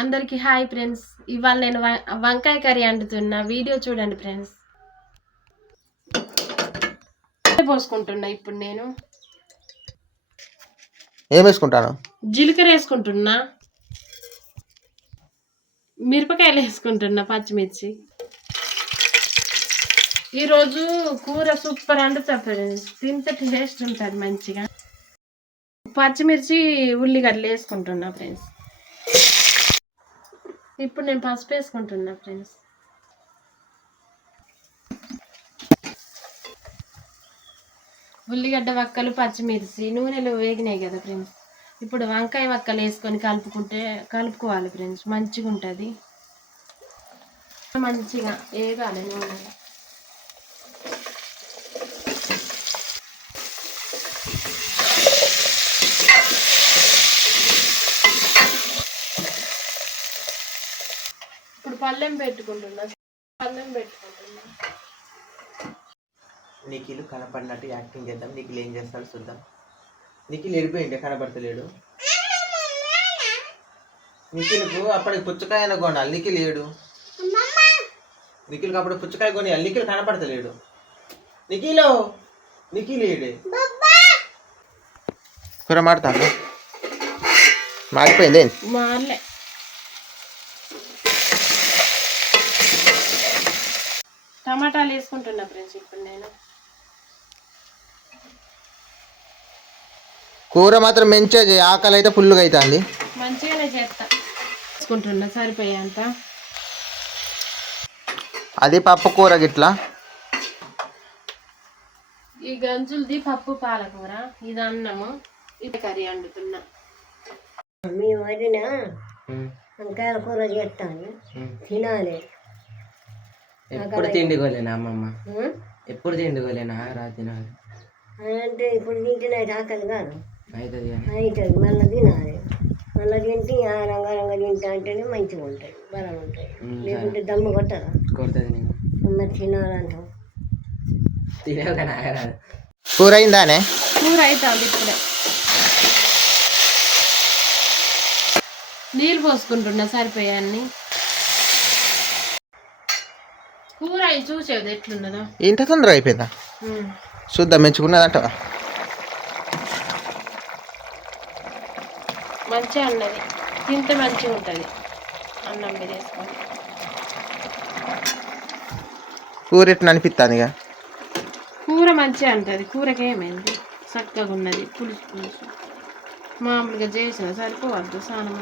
అందరికి hi friends. ఇవాళ నేను వంకాయ కర్రీ వండుతున్నా. వీడియో చూడండి ఫ్రెండ్స్. పోసుకుంటున్నా. ఇప్పుడు నేను ఏం వేసుకుంటాను? జీలకర్ర వేసుకుంటున్నా, మిరపకాయలు వేసుకుంటున్నా, పచ్చిమిర్చి. ఈరోజు కూర సూపర్ వండుతా ఫ్రెండ్స్. తింటే టేస్ట్ ఉంటుంది మంచిగా. పచ్చిమిర్చి ఉల్లిగడ్డలు వేసుకుంటున్నా ఫ్రెండ్స్. ఇప్పుడు నేను పసుపు వేసుకుంటున్నా ఫ్రెండ్స్. ఉల్లిగడ్డ వక్కలు, పచ్చిమిర్చి నూనెలో వేగినాయి కదా ఫ్రెండ్స్. ఇప్పుడు వంకాయ వక్కలు వేసుకొని కలుపుకోవాలి ఫ్రెండ్స్. మంచిగా ఉంటుంది. మంచిగా వేగాలి నూనె. ఇప్పుడు పళ్ళెం పెట్టుకుంటున్నా. నిఖిల్ కనపడినట్టు యాక్టింగ్ చేద్దాం. నిఖిల్ ఏం చేస్తాడు చూద్దాం. నిఖిల్ ఎడిపోయింది, కనబడతలేడు. నిఖిల్కు అప్పటికి పుచ్చకాయ కొనాలి. నిఖిల్ ఏడు. నిఖిల్కి అప్పుడు పుచ్చకాయ కొనియాలి. నిఖిల్ కనపడతలేడు. నిఖిల్ ఏడే. కూర మారుతాను. మారిపోయింది. మారలే. టమాటాలు వేసుకుంటున్నా ఫ్రెండ్స్. ఇప్పుడు నేను కూర మాత్రం మంచిగా చేయి. ఆకలి అయితే ఫుల్గా అవుతుంది. మంచిగానే చేస్తా. వేసుకుంటున్నా సరిపోయేంత. అది పప్పు కూర గిట్లా. ఈ గంజులది పప్పు పాలకూర, ఇది అన్నము, ఇది కర్రీ వండుతున్నా. మీ వదిన వంకాయల కూర చేస్తాను, తినాలి. ఎప్పుడు తిండికోలేనా అమ్మమ్మ? ఎప్పుడు తిండికోలేనా? రా తినాలి అంటే ఇప్పుడు తింటున్నా ఆకలి కాదు అవుతుంది. మళ్ళీ తినాలి. మళ్ళీ తింటే రంగారంగా తింటా అంటేనే మంచిగా ఉంటాయి, బలం ఉంటాయి. లేకుంటే దమ్ము కొట్టరా? కొడుతుంది. మరి తినాలంటాం. కూర అయిందానే? కూర అవుతుంది. ఇప్పుడే నీళ్ళు పోసుకుంటున్నా సరిపోయాన్ని. కూర అయి చూసేది ఎట్లున్నదో. ఇంత తొందరగా అయిపోయిందా? చూద్దాం. మెచ్చుకున్నదంట. మంచిగా అన్నది. తింటే మంచిగా ఉంటుంది. అన్నం మీద వేసుకొని. కూర ఎట్లా అనిపిస్తుంది? ఇక కూర మంచిగా ఉంటుంది. కూరకి ఏమైంది, చక్కగా ఉన్నది. పులుసు మామూలుగా చేసిన సరిపోవద్దు. స్నానం